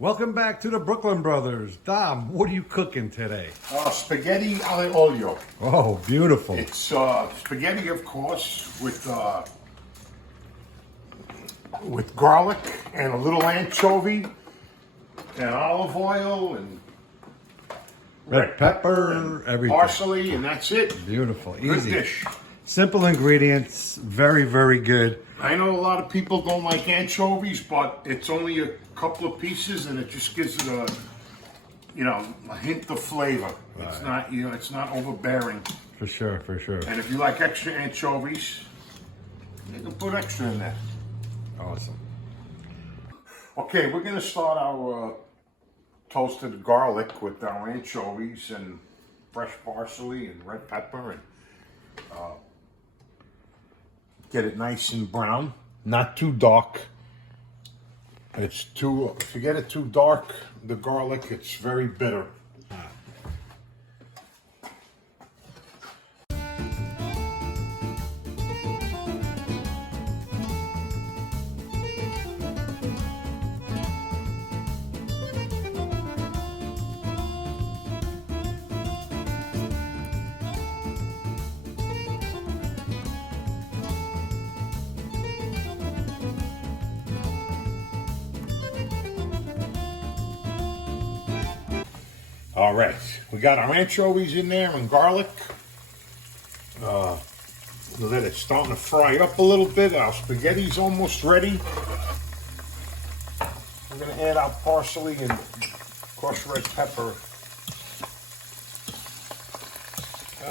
Welcome back to the Brooklyn Brothers. Dom, what are you cooking today? Spaghetti Aglio. Oh, beautiful. It's spaghetti, of course, with garlic and a little anchovy and olive oil and Red pepper, everything. parsley, and that's it. Beautiful. Good Easy. dish. Simple ingredients. Very, very good. I know a lot of people don't like anchovies, but it's only a couple of pieces, and it just gives it a hint of flavor. Right. It's not, it's not overbearing. For sure, for sure. And if you like extra anchovies, you can put extra in there. Awesome. Okay, we're gonna start our toasted garlic with our anchovies and fresh parsley and red pepper, and get it nice and brown, not too dark. If you get it too dark, the garlic, it's very bitter. All right, we got our anchovies in there and garlic. Let it starting to fry up a little bit. Our spaghetti's almost ready. We're gonna add our parsley and crushed red pepper.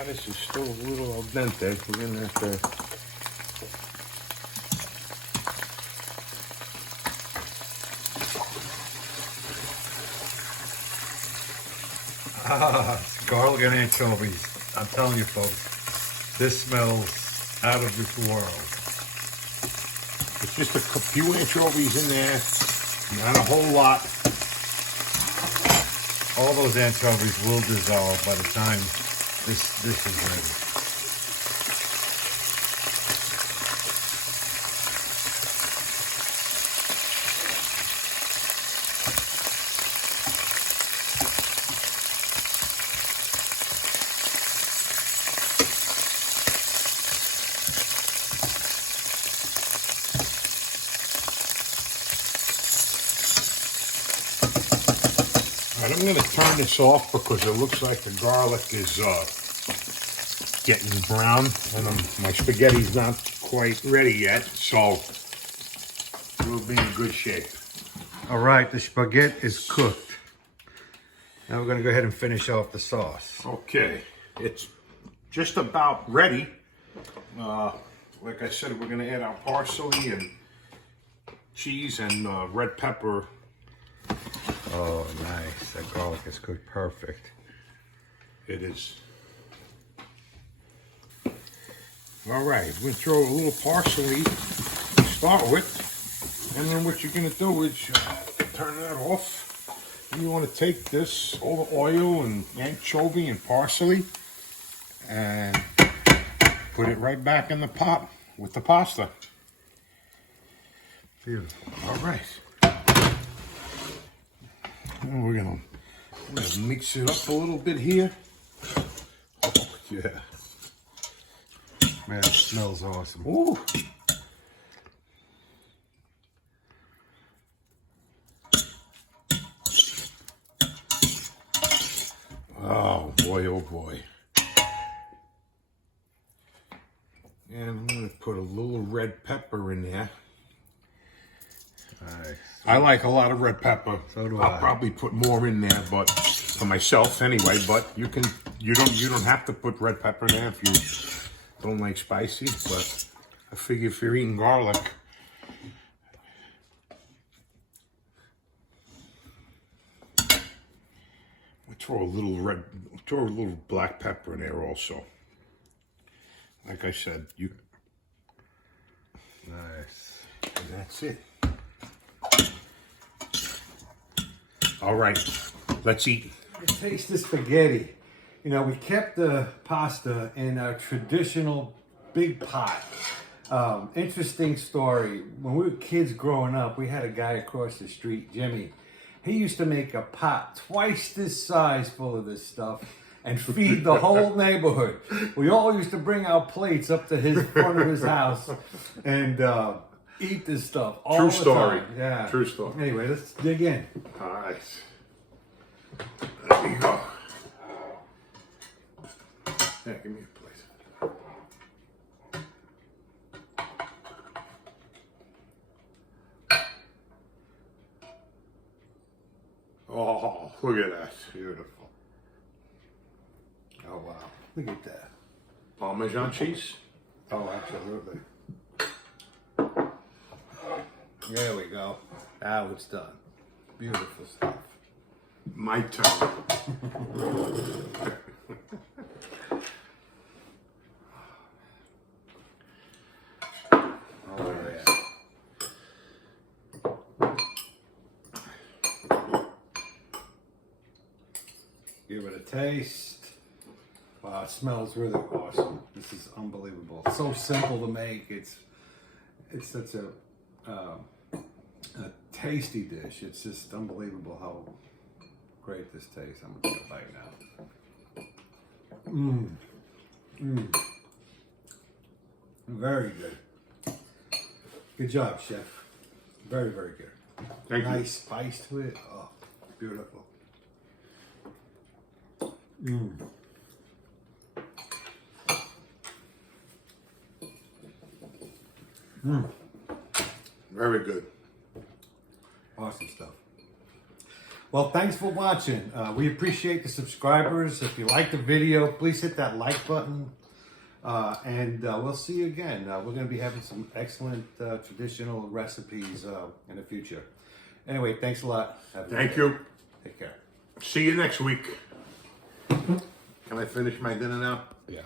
This is still a little al dente. We're gonna have to. It's garlic and anchovies. I'm telling you, folks, this smells out of this world. It's just a few anchovies in there, not a whole lot. All those anchovies will dissolve by the time this dish is ready. I'm going to turn this off because it looks like the garlic is getting brown, and my spaghetti's not quite ready yet, so we'll be in good shape. All right, the spaghetti is cooked. Now we're going to go ahead and finish off the sauce. Okay, it's just about ready. Like I said, we're going to add our parsley and cheese and red pepper. Oh, nice. That garlic is cooked perfect. It is. All right, we're going to throw a little parsley to start with. And then what you're going to do is turn that off. You want to take this, all the oil and anchovy and parsley, and put it right back in the pot with the pasta. Beautiful. All right. And we're gonna mix it up a little bit here. Oh, yeah. Man, it smells awesome. Ooh. Oh boy, oh boy. And I'm gonna put a little red pepper in there. Nice. I like a lot of red pepper. So do I'll I. probably put more in there, but for myself anyway. But you don't have to put red pepper in there if you don't like spicy. But I figure if you're eating garlic, we throw a little black pepper in there also. Like I said, Nice. and that's it. All right, let's eat. Taste the spaghetti. You know, we kept the pasta in our traditional big pot. Interesting story. When we were kids growing up, we had a guy across the street, Jimmy, He used to make a pot twice this size full of this stuff and feed the whole neighborhood. We all used to bring our plates up to his front of his house and eat this stuff all True the story. time. Yeah. True story. Anyway, let's dig in. All right. There you go. Yeah, give me a plate. Oh, look at that. Beautiful. Oh, wow. Look at that. Parmesan cheese. Oh, absolutely. There we go. Now it's done. Beautiful stuff. My turn. Oh, yeah. Give it a taste. Wow, it smells really awesome. This is unbelievable. It's so simple to make. It's such a tasty dish. It's just unbelievable how great this tastes. I'm gonna take a bite now. Very good. Good job, chef. Very, very good. Thank you. Nice spice to it. Oh, beautiful. Very good. Awesome stuff. Well, thanks for watching. We appreciate the subscribers. If you like the video, please hit that like button. And we'll see you again. We're going to be having some excellent traditional recipes in the future. Anyway, thanks a lot. Have a good Thank day. you. Take care. See you next week. Can I finish my dinner now? Yeah.